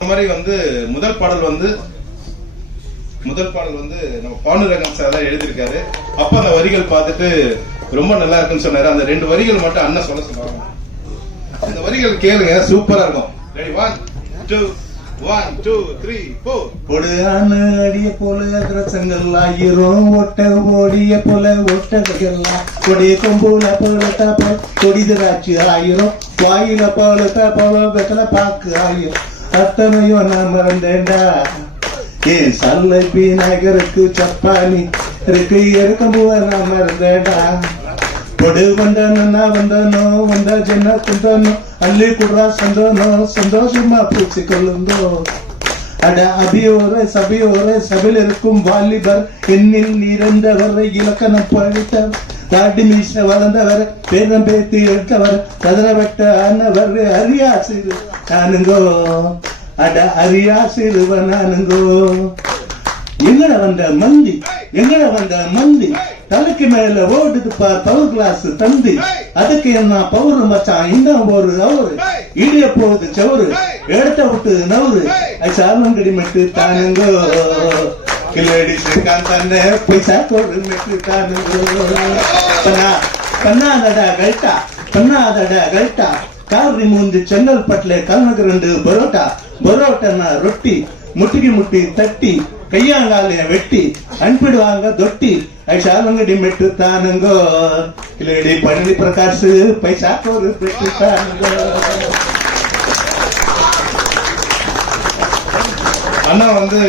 இந்த மாதிரி வந்து முதல் பாடல் வந்து முதல் பாடல் வந்து நம்ம பானுரங்கம் சார் தான் எழுதியிருக்காரு. அப்ப அந்த வரிகள் பார்த்துட்டு ரொம்ப நல்லா இருக்குன்னு சொன்னாரு. அந்த ரெண்டு வரிகள் மட்டும் அண்ணன் சொல்ல சொன்னாங்க அந்த வரிகள் கேளுங்க சூப்பரா இருக்கும். Ready one two one two three four பொடுகான அடிய போல அதிரசங்கள் ஆயிரம். ஒட்ட ஓடிய போல ஒட்டகைகள்லாம் கொடிய கொம்புல போல போல் கொடி ஆயிரம். வாயில போல போல வெத்தல பாக்கு ஆயிரம். அத்தனையோ நான் மறந்தேன்டா ஏன் சல்லை பி நகருக்கு சப்பானி இருக்கு இருக்கும் போது நான் மறந்தேன்டா பொடு வந்தனா வந்தனோ வந்த ஜென்ன குந்தனோ அள்ளி குடுறா சந்தனோ சந்தோஷமா பூச்சி கொள்ளுந்தோ. அட அபியோர சபையோர சபையில் இருக்கும் வாலிபர் என்னில் நிறந்தவர் இலக்கணம் படித்தவர் தாடி மீச வளர்ந்தவர் பேரம் பேத்தி எடுத்தவர் கதற வெட்ட ஆனவர் அரியா சிறு நானுங்கோ அட அரியா சிறுவ நானுங்கோ எங்கட வந்த மந்தி எங்கட வந்த மந்தி தலைக்கு மேல ஓடுது பவர் கிளாஸ் தந்தி. அதுக்கு என்ன பவுரு மச்சான் இந்த ஒரு அவரு இடிய போகுது சவுரு எடுத்த விட்டு நவுரு சாலங்கடி மெட்டு தானுங்கோ. கில்லடி ஸ்ரீகாந்த் பைசா கோடு மெட்டு தானுங்கோ பன்னா கல்ட்டா பன்னாதடா கல்ட்டா காரி மூந்து சென்னல் பட்ல கல்னக்கு பரோட்டா. பரோட்டனா ரொட்டி முட்டிக்கு முட்டி தட்டி கையாங்காலைய வெட்டி அனுப்பிடுவாங்க தொட்டி. ஐஷாலங்கடி மெட்டு தானுங்கோ. கிளடி பழனி பிரகாஷ் பைசா ஒரு பெட்டு தானுங்கோ. அண்ணா வந்து